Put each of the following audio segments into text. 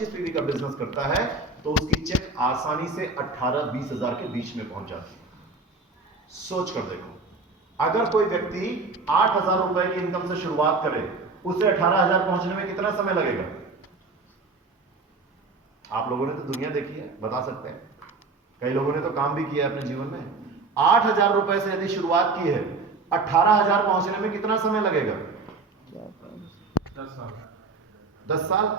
25 PV का business करता है तो उसकी चेक आसानी से 18-20 हजार के बीच में पहुंच जाती है। सोच कर देखो, अगर कोई व्यक्ति 8,000 रुपए की इनकम से शुरुआत करे, उसे 18,000 पहुंचने में कितना समय लगेगा? आप लोगों ने तो दुनिया देखी है, बता सकते हैं। कई लोगों ने तो काम भी किया है अपने जीवन में। 8,000 रुपए से यदि शुरुआत की है, 18,000 पहुंचने में कितना समय लगेगा? 10 साल।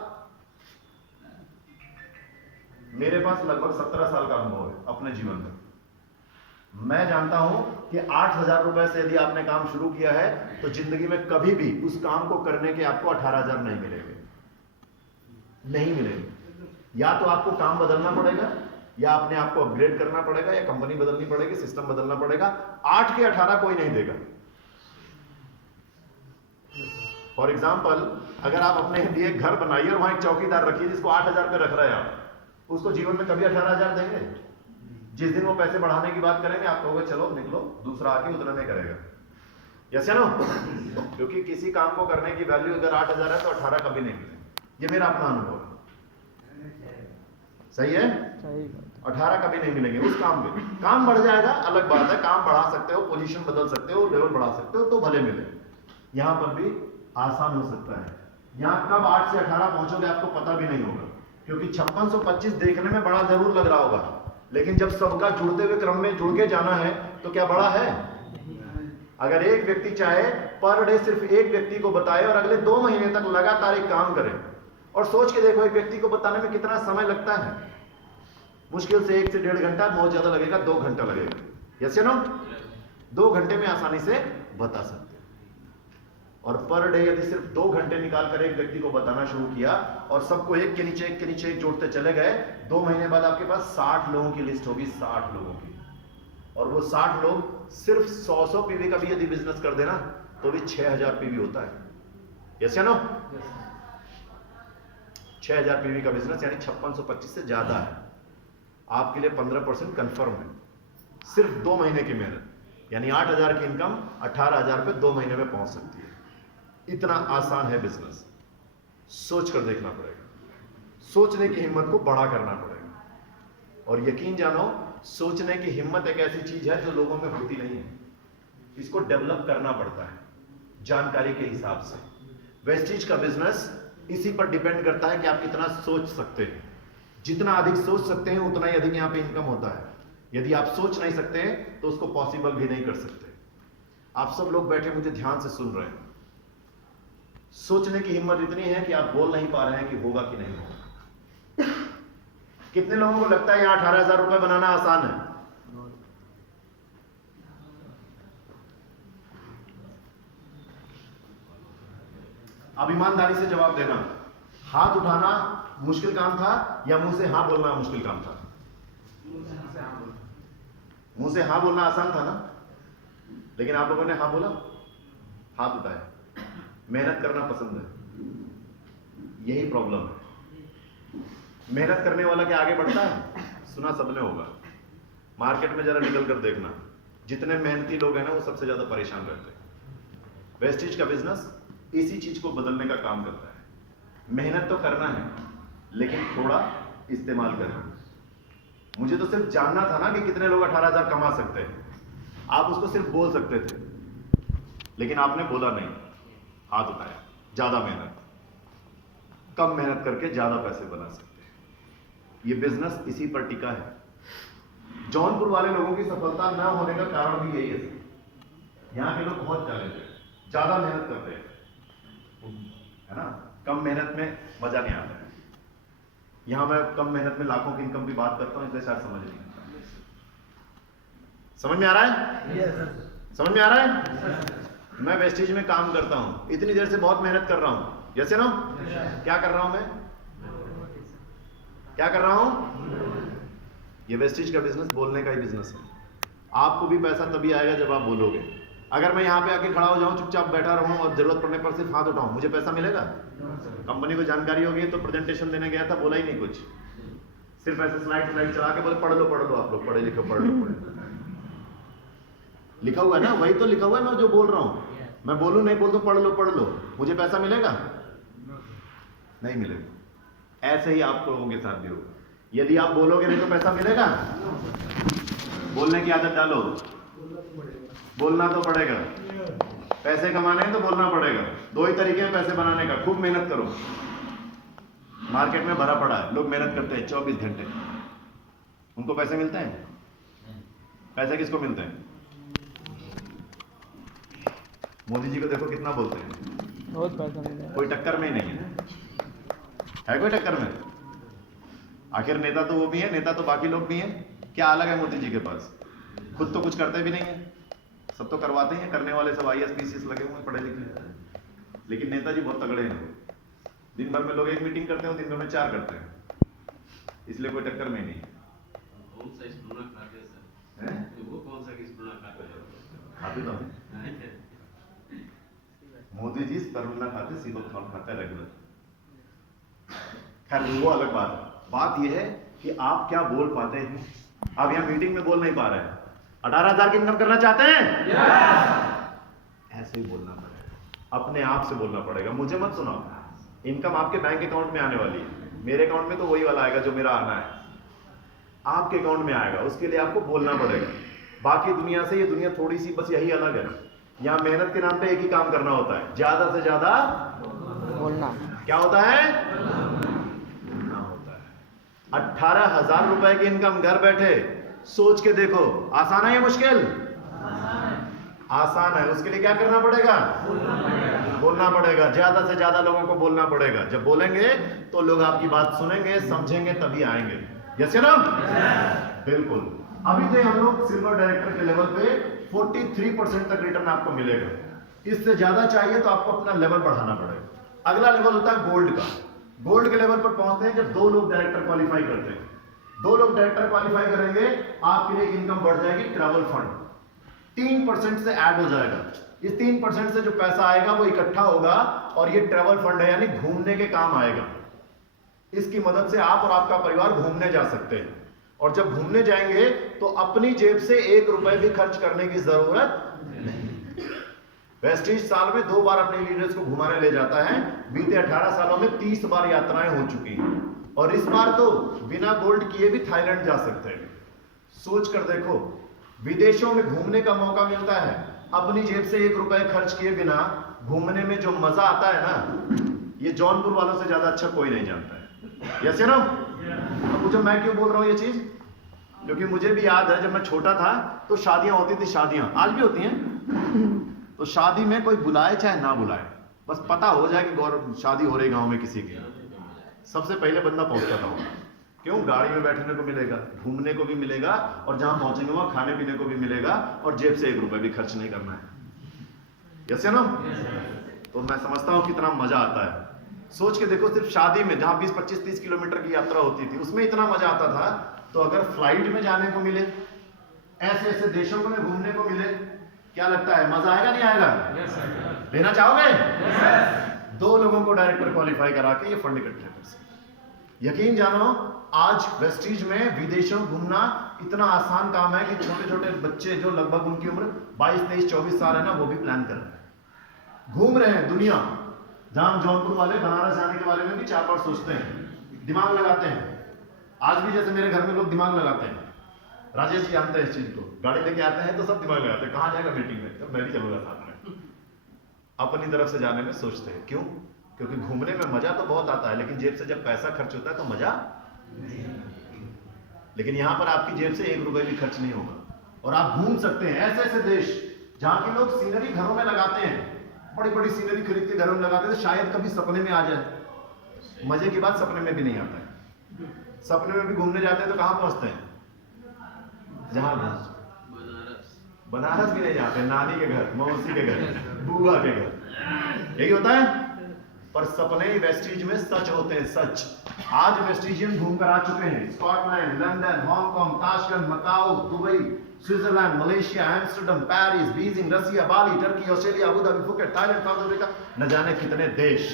मेरे पास लगभग 17 साल का अनुभव है अपने जीवन में। मैं जानता हूं कि 8,000 रुपए से यदि आपने काम शुरू किया है तो जिंदगी में कभी भी उस काम को करने के आपको 18,000 नहीं मिलेंगे, नहीं मिलेंगे। या तो आपको काम बदलना पड़ेगा, या अपने आप को अपग्रेड करना पड़ेगा, या कंपनी बदलनी पड़ेगी, सिस्टम बदलना पड़ेगा। 8 के 18 कोई नहीं देगा। फॉर एग्जाम्पल, अगर आप अपने लिए घर बनाइए और वहां एक चौकीदार रखिए जिसको 8,000 पे रख रहे हैं आप, उसको जीवन में कभी 18,000 देंगे? जिस दिन वो पैसे बढ़ाने की बात करेंगे आप कहोगे चलो निकलो, दूसरा आके उतना नहीं करेगा। यस या नो? क्योंकि किसी काम को करने की वैल्यू अगर 8,000 है तो 18 कभी नहीं मिलेगी। ये मेरा अपना अनुभव है। सही है? 18 कभी नहीं मिलेंगे उस काम में। काम बढ़ जाएगा अलग बात है, काम बढ़ा सकते हो, पोजीशन बदल सकते हो, लेवल बढ़ा सकते हो तो भले मिले। यहां पर भी आसान हो सकता है। यहां कब 8 से 18 पहुंचोगे आपको पता भी नहीं होगा, क्योंकि 5625 देखने में बड़ा जरूर लग रहा होगा, लेकिन जब सबका जुड़ते हुए क्रम में जुड़ के जाना है तो क्या बड़ा है? अगर एक व्यक्ति चाहे पर डे सिर्फ एक व्यक्ति को बताए और अगले 2 महीने तक लगातार एक काम करे, और सोच के देखो एक व्यक्ति को बताने में कितना समय लगता है। मुश्किल से 1 से 1.5 घंटा, बहुत ज्यादा लगेगा 2 घंटा लगेगा। यस या नो? 2 घंटे में आसानी से बता सकते हैं। और पर डे यदि सिर्फ 2 घंटे निकाल कर एक व्यक्ति को बताना शुरू किया और सबको एक के नीचे एक के नीचे एक जोड़ते चले गए, 2 महीने बाद आपके पास 60 लोगों की लिस्ट होगी, 60 लोगों की। और वो 60 लोग सिर्फ 100 पीवी का भी यदि बिजनेस कर देना तो भी 6,000 पीवी होता है। यस या नो? 6,000 पीवी का बिजनेस यानी 5625 से ज्यादा है। आपके लिए 15% कंफर्म है। सिर्फ 2 महीने की मेहनत, यानी 8,000 की इनकम 18,000 पे 2 महीने में पहुंच सकती है। इतना आसान है बिजनेस। सोच कर देखना पड़ेगा, सोचने की हिम्मत को बड़ा करना पड़ेगा। और यकीन जानो, सोचने की हिम्मत एक ऐसी चीज है जो लोगों में होती नहीं है। इसको डेवलप करना पड़ता है जानकारी के हिसाब से। वेस्टीज का बिजनेस इसी पर डिपेंड करता है कि आप कितना सोच सकते हैं। जितना अधिक सोच सकते हैं उतना ही अधिक यहां पे इनकम होता है। यदि आप सोच नहीं सकते तो उसको पॉसिबल भी नहीं कर सकते। आप सब लोग बैठे मुझे ध्यान से सुन रहे हैं। सोचने की हिम्मत इतनी है कि आप बोल नहीं पा रहे हैं कि होगा कि नहीं होगा। कितने लोगों को लगता है यहां 18,000 रुपए बनाना आसान है? अब ईमानदारी से जवाब देना। हाथ उठाना मुश्किल काम था या मुंह से हां बोलना मुश्किल काम था? मुंह से हां बोलना आसान था ना? लेकिन आप लोगों ने हां बोला, हाथ उठाया, मेहनत करना पसंद है। यही प्रॉब्लम है। मेहनत करने वाला क्या आगे बढ़ता है? सुना सबने होगा। मार्केट में जरा निकल कर देखना, जितने मेहनती लोग हैं ना वो सबसे ज्यादा परेशान रहते हैं। वेस्टीज का बिजनेस इसी चीज को बदलने का काम करता है। मेहनत तो करना है लेकिन थोड़ा इस्तेमाल करना। मुझे तो सिर्फ जानना था ना कि कितने लोग 18,000 कमा सकते हैं। आप उसको सिर्फ बोल सकते थे, लेकिन आपने बोला नहीं, हाथ उठाया। ज्यादा मेहनत, कम मेहनत करके ज्यादा पैसे बना सकते हैं। ये बिजनेस इसी पर टिका है। जौनपुर वाले लोगों की सफलता न होने का कारण भी यही है। यहाँ के लोग बहुत टैलेंटेड हैं, ज्यादा मेहनत करते हैं, है ना? कम मेहनत में मजा नहीं आता है। यहां मैं कम मेहनत में लाखों की इनकम की बात करता हूं, इसलिए शायद समझ नहीं आता। समझ में आ रहा है? yes, समझ में आ रहा है? मैं वेस्टीज में काम करता हूं, इतनी देर से बहुत मेहनत कर रहा हूं। Yes no? क्या कर रहा हूं मैं? क्या कर रहा हूं? ये वेस्टीज का बिजनेस बोलने का ही बिजनेस है। आपको भी पैसा तभी आएगा जब आप बोलोगे। अगर मैं यहाँ पे आके खड़ा हो जाऊं, चुपचाप बैठा रहूं और जरूरत पड़ने पर सिर्फ हाथ उठाऊं, मुझे पैसा मिलेगा? कंपनी को जानकारी होगी तो प्रेजेंटेशन देने गया था, बोला ही नहीं कुछ, सिर्फ ऐसे स्लाइड चला के बोले पढ़ लो आप लोग, पढ़े लिखे पढ़ लो। लिखा हुआ है ना, वही तो लिखा हुआ है मैं जो बोल रहा हूं। मैं बोलूं नहीं बोल दूं पढ़ लो, मुझे पैसा मिलेगा? नहीं मिलेगा। ऐसे ही आप लोगों के साथ भी होगा। यदि आप बोलोगे नहीं तो पैसा मिलेगा? बोलने की आदत डालो, बोलना तो पड़ेगा। पैसे कमाने हैं तो बोलना पड़ेगा। दो ही तरीके हैं पैसे बनाने का, खूब मेहनत करो। मार्केट में भरा पड़ा है, लोग मेहनत करते हैं 24 घंटे, उनको पैसे मिलते हैं? पैसे किसको मिलते हैं? मोदी जी को देखो कितना बोलते हैं, बहुत पैसा मिलता है, कोई टक्कर में ही नहीं है कोई टक्कर में? आखिर नेता तो वो भी है, नेता तो बाकी लोग भी हैं। क्या अलग है मोदी जी के पास? खुद तो कुछ करते भी नहीं है, सब तो करवाते ही हैं। करने वाले सब IAS PCS लगे हुए हैं, पढ़े लिखे। लेकिन नेताजी बहुत तगड़े हैं। दिन भर में लोग एक मीटिंग करते हैं, दिन भर में 4 करते हैं, इसलिए कोई टक्कर में नहीं है। कौन सा स्पूना खाते हैं सर? हैं? वो कौन सा स्पूना खाते हैं? खाते तो हैं। मोदी जी स्पूना खाते, सीधो खाते रेगुलर। खैर वो अलग बात है। बात यह है कि आप क्या बोल पाते हैं। आप यहाँ मीटिंग में बोल नहीं पा रहे हैं, 18,000 की इनकम करना चाहते हैं? ऐसे ही बोलना पड़ेगा, अपने आप से बोलना पड़ेगा। मुझे मत सुनाओ। इनकम आपके बैंक अकाउंट में आने वाली है, मेरे अकाउंट में तो वही वाला आएगा जो मेरा आना है, आपके अकाउंट में आएगा। उसके लिए आपको बोलना पड़ेगा। बाकी दुनिया से ये दुनिया थोड़ी सी बस यही अलग है, यहाँ मेहनत के नाम पे एक ही काम करना होता है, ज्यादा से ज्यादा बोलना। क्या होता है? बोलना होता है। 18,000 रुपए की इनकम घर बैठे, सोच के देखो, आसान है या मुश्किल? आसान है। उसके लिए क्या करना पड़ेगा? बोलना पड़ेगा। ज्यादा से ज्यादा लोगों को बोलना पड़ेगा। जब बोलेंगे तो लोग आपकी बात सुनेंगे, समझेंगे, तभी आएंगे। यस या नो? बिल्कुल। अभी तक हम लोग सिल्वर डायरेक्टर के लेवल पे 43% तक रिटर्न आपको मिलेगा। इससे ज्यादा चाहिए तो आपको अपना लेवल बढ़ाना पड़ेगा। अगला लेवल होता है गोल्ड का। गोल्ड के लेवल पर पहुंचते हैं जब 2 लोग डायरेक्टर क्वालिफाई करते हैं। 2 लोग डायरेक्टर क्वालिफाई करेंगे, आपके लिए इनकम बढ़ जाएगी। ट्रैवल फंड 3% से ऐड हो जाएगा। इस 3% से जो पैसा आएगा वो इकट्ठा होगा और ये ट्रैवल फंड है, यानी घूमने के काम आएगा। इसकी मदद से आप और आपका परिवार घूमने जा सकते हैं। और जब घूमने जाएंगे तो अपनी जेब से 1 रुपए भी खर्च करने की जरूरत नहीं। वेस्टीज साल में 2 बार अपने लीडर्स को घुमाने ले जाता है। बीते 18 सालों में 30 बार यात्राएं हो चुकी हैं। और इस बार तो बिना गोल्ड किए भी थाईलैंड जा सकते हैं। सोच कर देखो, विदेशों में घूमने का मौका मिलता है, अपनी जेब से 1 रुपए खर्च किए बिना घूमने में जो मजा आता है ना, ये जौनपुर वालों से ज्यादा अच्छा कोई नहीं जानता है। यस ना? अब मुझे, मैं क्यों बोल रहा हूं ये चीज? क्योंकि मुझे भी याद है जब मैं छोटा था तो शादियां होती थी, शादियां आज भी होती हैं। तो शादी में कोई बुलाए चाहे ना बुलाए, बस पता हो जाए कि शादी हो रही गांव में किसी की, सबसे पहले बंदा पहुंचता था। क्यों? गाड़ी में बैठने को मिलेगा, घूमने को भी मिलेगा, और जहां पहुंचेंगे वहां खाने पीने को भी मिलेगा, और जेब से 1 रुपए भी खर्च नहीं करना है। यस ना? तो मैं समझता हूं कितना मजा आता है। सोच के देखो, सिर्फ शादी में जहां 20, 25, 30 किलोमीटर की यात्रा होती थी, उसमें इतना मजा आता था, तो अगर फ्लाइट में जाने को मिले, ऐसे ऐसे देशों में घूमने को मिले, क्या लगता है? मजा आएगा नहीं आएगा? लेना चाहोगे? 2 लोगों को डायरेक्टर क्वालिफाई करा के ये फंड इकट्ठे कर सकते। यकीन जानो, आज वेस्टीज में विदेशों घूमना इतना आसान काम है कि छोटे छोटे बच्चे जो लगभग उनकी उम्र 22, 23, 24 साल है ना, वो भी प्लान कर रहे हैं, घूम रहे हैं दुनिया। जहां जौनपुर वाले बनारस जाने के बारे में भी 4 बार सोचते हैं, दिमाग लगाते हैं। आज भी जैसे मेरे घर में लोग दिमाग लगाते हैं, राजेश जी जानते हैं इस चीज को, गाड़ी लेके आते हैं तो सब दिमाग लगाते हैं, कहां जाएगा मीटिंग में, तो मैं भी चलूंगा साथ में। अपनी तरफ से जाने में सोचते हैं। क्यों? क्योंकि घूमने में मजा तो बहुत आता है, लेकिन जेब से जब पैसा खर्च होता है तो मजा नहीं। लेकिन यहां पर आपकी जेब से 1 रुपए भी खर्च नहीं होगा, और आप घूम सकते हैं ऐसे ऐसे देश जहां के लोग सीनरी घरों में लगाते हैं, बड़ी बड़ी सीनरी खरीद के घरों में लगाते हैं, तो शायद कभी सपने में आ जाए। मजे की बात, सपने में भी नहीं आता है। सपने में भी घूमने जाते हैं तो कहां पहुंचते हैं? जहां बनारस भी नहीं जाते, नानी के घर, मौसी के घर, बुआ के घर, यही होता है। पर सपने वेस्टीज में सच होते हैं, सच। आज वेस्टीजियन घूमकर आ चुके हैं, Scotland, London, Hong Kong, Tashkent, Macau, Dubai, Switzerland, Malaysia, Amsterdam, Paris, Beijing, Russia, Bali, Turkey, Australia, Abu Dhabi, Phuket, Thailand, South Africa, न जाने कितने देश।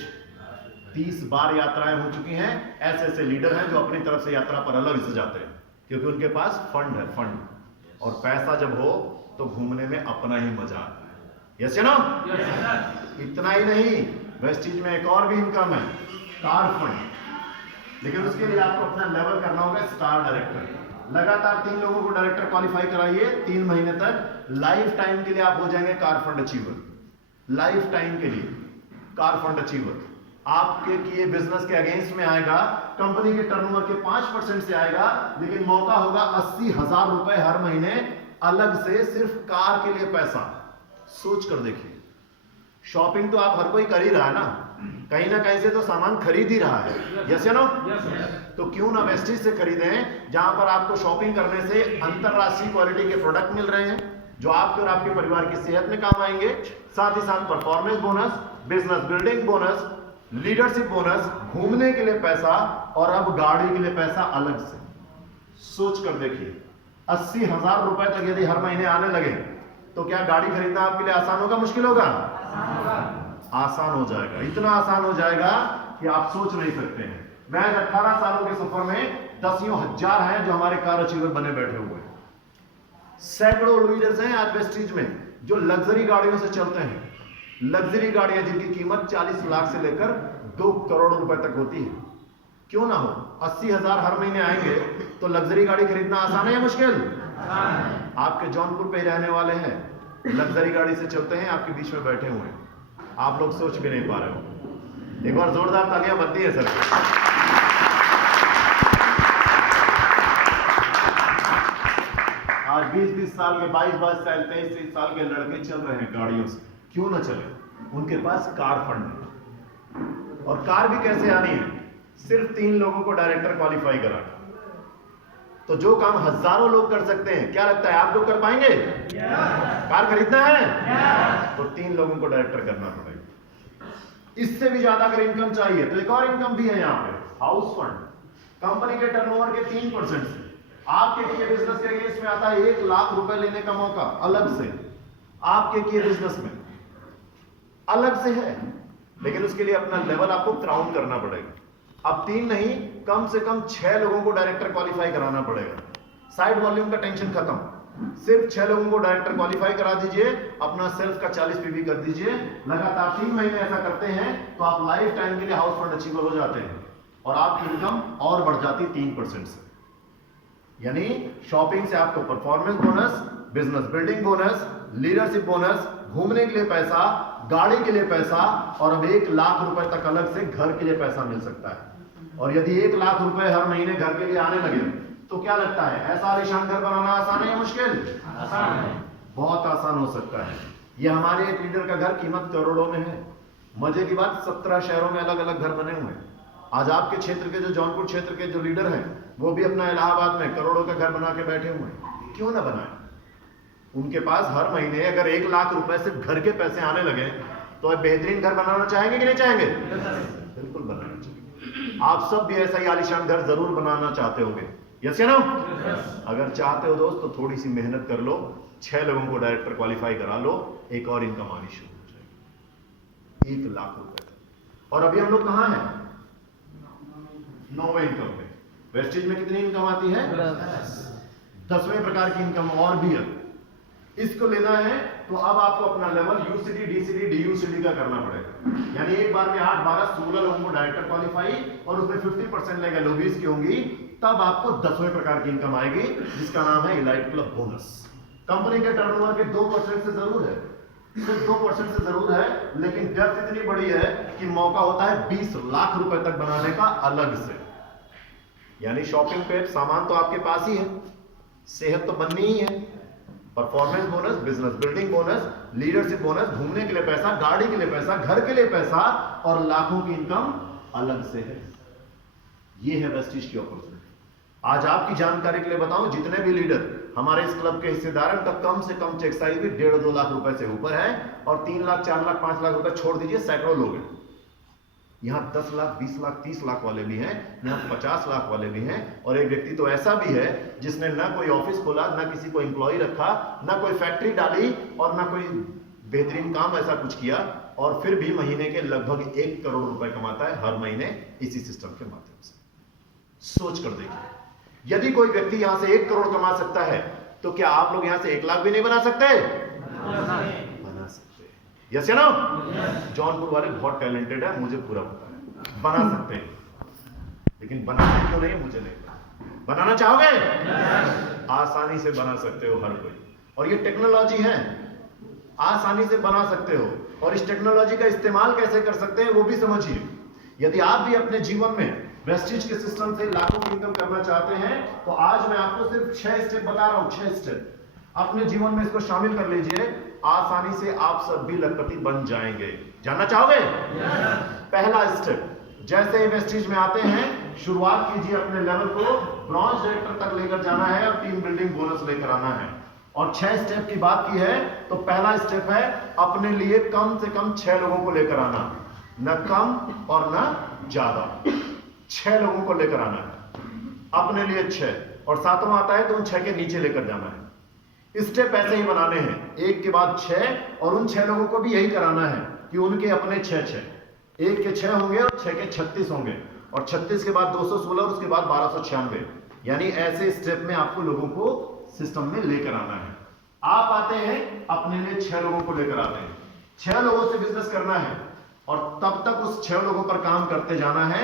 30 बार यात्राएं हो चुकी हैं। ऐसे ऐसे लीडर हैं जो अपनी तरफ से यात्रा पर अलग से जाते हैं, क्योंकि उनके पास फंड है, फंड। और पैसा जब हो तो घूमने में अपना ही मजा आता है। यस या नो? इतना ही नहीं, वेस्टीज में एक और भी इनकम है, कार फंड। लेकिन उसके लिए आपको अपना लेवल करना होगा स्टार डायरेक्टर। लगातार 3 लोगों को डायरेक्टर क्वालिफाई कराइए 3 महीने तक, लाइफ टाइम के लिए आप हो जाएंगे car fund achiever. Life time के लिए कार फंड अचीवर आपके किए बिजनेस के अगेंस्ट में आएगा, कंपनी के टर्नओवर के 5% से आएगा, लेकिन मौका होगा 80,000 रुपए हर महीने अलग से सिर्फ कार के लिए पैसा। सोच कर देखिए, शॉपिंग तो आप हर कोई कर ही रहा है ना, कहीं ना कहीं से तो सामान खरीद ही रहा है, यस या नो? तो क्यों ना वेस्टिज से खरीदें, जहां पर आपको शॉपिंग करने से अंतरराष्ट्रीय क्वालिटी के प्रोडक्ट मिल रहे हैं जो आपके और आपके परिवार की सेहत में काम आएंगे, साथ ही साथ performance bonus, business building bonus, leadership bonus, घूमने के लिए पैसा और अब गाड़ी के लिए पैसा अलग से। सोच कर देखिए, 80,000 रुपए तक यदि हर महीने आने लगे तो क्या गाड़ी खरीदना आपके लिए आसान होगा, मुश्किल होगा? आसान हो जाएगा, इतना आसान हो जाएगा कि आप सोच नहीं सकते हैं। मैं 18 सालों के सफर में दसियों हजार हैं जो हमारे कार अचीवर बने बैठे हुए हैं। सैकड़ों लीडर्स हैं आज वेस्टीज में जो लग्जरी गाड़ियों से चलते हैं, लग्जरी गाड़ियां जिनकी कीमत 40 लाख से लेकर 2 करोड़ रुपए तक होती है। क्यों ना हो, 80,000 हर महीने आएंगे तो लग्जरी गाड़ी खरीदना आसान है या मुश्किल? आपके जौनपुर पे रहने वाले हैं, लग्जरी गाड़ी से चलते हैं, आपके बीच में बैठे हुए हैं, आप लोग सोच भी नहीं पा रहे हो। एक बार जोरदार तालियां बनती है सर। आज 20-20 साल के, 22-22 साल, 23-23 साल के लड़के चल रहे हैं गाड़ियों से। क्यों ना चले? उनके पास कार फंड है। और कार भी कैसे आनी है? सिर्फ 3 लोगों को डायरेक्टर क्वालिफाई कराना। तो जो काम हजारों लोग कर सकते हैं, क्या लगता है आप लोग कर पाएंगे? कार खरीदना है तो 3 लोगों को डायरेक्टर करना पड़ेगा। इससे भी ज्यादा अगर इनकम चाहिए तो एक और इनकम भी है यहाँ पे, हाउस फंड। कंपनी के टर्नओवर के 3% से आपके किए बिजनेस के अगेंस्ट में आता है 1 लाख रुपए लेने का मौका अलग से, आपके किए बिजनेस में अलग से है, लेकिन उसके लिए अपना लेवल आपको क्राउन करना पड़ेगा। अब 3 नहीं, कम से कम 6 लोगों को डायरेक्टर क्वालिफाई कराना पड़ेगा। साइड वॉल्यूम का टेंशन खत्म, सिर्फ 6 लोगों को डायरेक्टर क्वालिफाई करा दीजिए, अपना सेल्फ का 40 पीवी कर दीजिए। लगातार 3 महीने ऐसा करते हैं तो आप लाइफ टाइम के लिए हाउस फंड अचीवर हो जाते हैं और आपकी इनकम और बढ़ जाती 3% से। यानी शॉपिंग से आपको performance bonus, business building bonus, leadership bonus, घूमने के लिए पैसा, गाड़ी के लिए पैसा और अब 1 लाख रुपए तक अलग से घर के लिए पैसा मिल सकता है। और यदि 1 लाख रुपए हर महीने घर के लिए आने लगे तो क्या लगता है, ऐसा आलीशान घर बनाना आसान है या मुश्किल? आसान है, बहुत आसान हो सकता है। ये हमारे एक लीडर का घर कीमत करोड़ों में है। मजे की बात, 17 शहरों में अलग अलग घर बने हुए हैं। आज आपके क्षेत्र के, जो जौनपुर क्षेत्र के जो लीडर हैं, वो भी अपना इलाहाबाद में करोड़ों का घर बना के बैठे हुए हैं। क्यों ना बनाए? उनके पास हर महीने अगर 1 लाख रुपए सिर्फ घर के पैसे आने लगे तो अब बेहतरीन घर बनाना चाहेंगे कि नहीं चाहेंगे? बिल्कुल बनाना चाहिए। आप सब भी ऐसा ही आलीशान घर जरूर बनाना चाहते होंगे, यस या नो? अगर चाहते हो दोस्त तो थोड़ी सी मेहनत कर लो, 6 लोगों को डायरेक्टर क्वालिफाई करा लो, एक और इनकम आनी शुरू हो जाएगी 1 लाख रुपए तक। और अभी हम लोग कहां हैं? 9वें इनकम में। वेस्टेज में कितनी इनकम आती है? 10वें प्रकार की इनकम और भी है। इसको लेना है तो अब आपको अपना लेवल यूसीडी, डीसीडी, डीयूसीडी का करना पड़ेगा। यानी एक बार में 8, 12, 16 लोगों को डायरेक्टर क्वालिफाई और उसमें 50% लेगा लोबीज की होंगी, तब आपको 10वें प्रकार की इनकम आएगी जिसका नाम है इलाइट क्लब बोनस। कंपनी के टर्नओवर के 2% से जरूर है, सिर्फ 2% से जरूर है, लेकिन डेप्थ इतनी बड़ी है कि मौका होता है 20 लाख रुपए तक बनाने का अलग से। यानी शॉपिंग पे सामान तो आपके पास ही है, सेहत तो बननी ही है, performance bonus, business building bonus, leadership bonus, घूमने के लिए पैसा, गाड़ी के लिए पैसा, घर के लिए पैसा और लाखों की इनकम अलग से है। ये है वेस्टीज की अपॉर्चुनिटी। आज आपकी जानकारी के लिए बताऊं, जितने भी लीडर हमारे इस क्लब के हिस्सेदार हैं, उनका कम से कम चेक साइज भी 1.5-2 लाख रुपए से ऊपर है और 3 लाख, 4 लाख, 5 लाख रुपए छोड़ दीजिए, सैकड़ों लोग हैं। यहां 10 लाख, 20 लाख, 30 लाख वाले भी हैं, यहां 50 लाख वाले भी हैं। और एक व्यक्ति तो ऐसा भी है जिसने ना कोई ऑफिस खोला, ना किसी को एम्प्लॉय रखा, ना कोई फैक्ट्री डाली और ना कोई बेहतरीन काम ऐसा कुछ किया, और फिर भी महीने के लगभग 1 करोड़ रुपए कमाता है हर महीने इसी सिस्टम के माध्यम से। सोच कर देखिए, यदि कोई व्यक्ति यहां से 1 करोड़ कमा सकता है तो क्या आप लोग यहां से 1 लाख भी नहीं बना सकते? बना सकते हैं, यस या नो? जौनपुर वाले बहुत टैलेंटेड है, मुझे पूरा पता है, बना सकते हैं। लेकिन बनाना क्यों नहीं है मुझे नहीं पता। बनाना चाहोगे? आसानी से बना सकते हो हर कोई, और ये टेक्नोलॉजी है, आसानी से बना सकते हो। और इस टेक्नोलॉजी का इस्तेमाल कैसे कर सकते हैं वो भी समझिए। यदि आप भी अपने जीवन में वेस्टिज के सिस्टम से लाखों की इनकम करना चाहते हैं तो आज मैं आपको सिर्फ 6 स्टेप बता रहा हूं, 6 स्टेप अपने जीवन में इसको शामिल कर लीजिए। आसानी से आप सब भी लखपति बन जाएंगे। जानना चाहोगे? पहला स्टेप, जैसे ही वेस्टिज में आते हैं शुरुआत कीजिए, अपने लेवल को ब्रॉन्ज डायरेक्टर तक लेकर जाना है और टीम बिल्डिंग बोनस लेकर आना है। और 6 स्टेप की बात की है तो पहला स्टेप है अपने लिए कम से कम 6 लोगों को लेकर आना, न कम और न ज्यादा, 6 लोगों को लेकर आना है अपने लिए 6, और 7वां आता है तो उन 6 के नीचे लेकर जाना है। स्टेप ऐसे ही बनाने हैं, एक के बाद 6, और उन 6 लोगों को भी यही कराना है कि उनके अपने 6, 1 के 6 होंगे और 6 के 36 होंगे, और 36 के बाद 216 और उसके बाद 1296, यानी ऐसे स्टेप में आपको लोगों को सिस्टम में लेकर आना है। आप आते हैं अपने लिए 6 लोगों को लेकर आते हैं, 6 लोगों से बिजनेस करना है और तब तक उस 6 लोगों पर काम करते जाना है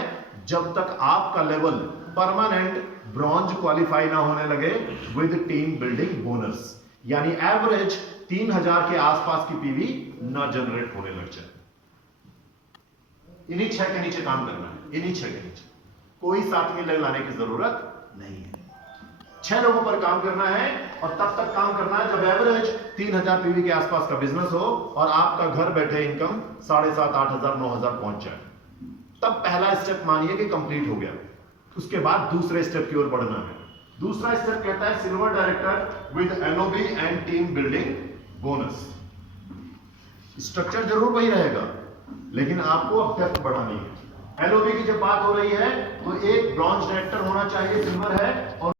जब तक आपका लेवल परमानेंट ब्रॉन्ज क्वालिफाई ना होने लगे विद टीम बिल्डिंग बोनस, यानी एवरेज 3000 के आसपास की पीवी ना जनरेट होने लग जाए। इन्हीं 6 के नीचे काम करना है, इन्हीं 6 के नीचे, कोई साथ में लाने की जरूरत नहीं है। 6 लोगों पर काम करना है और तब तक काम करना है जब एवरेज 3000 पीवी के आसपास का बिजनेस हो और आपका घर बैठे इनकम 7,500, 8,000, 9,000 पहुंच जाए। तब पहला स्टेप मानिए कि कंप्लीट हो गया। उसके बाद दूसरे स्टेप की ओर बढ़ना है। दूसरा स्टेप कहता है silver director with NOB and team building bonus. Structure जरूर वही रहेगा लेकिन आपको अब डेप्थ बढ़ानी है। एनओबी की जब बात हो रही है तो एक ब्रॉन्ज डायरेक्टर होना चाहिए, सिल्वर है, और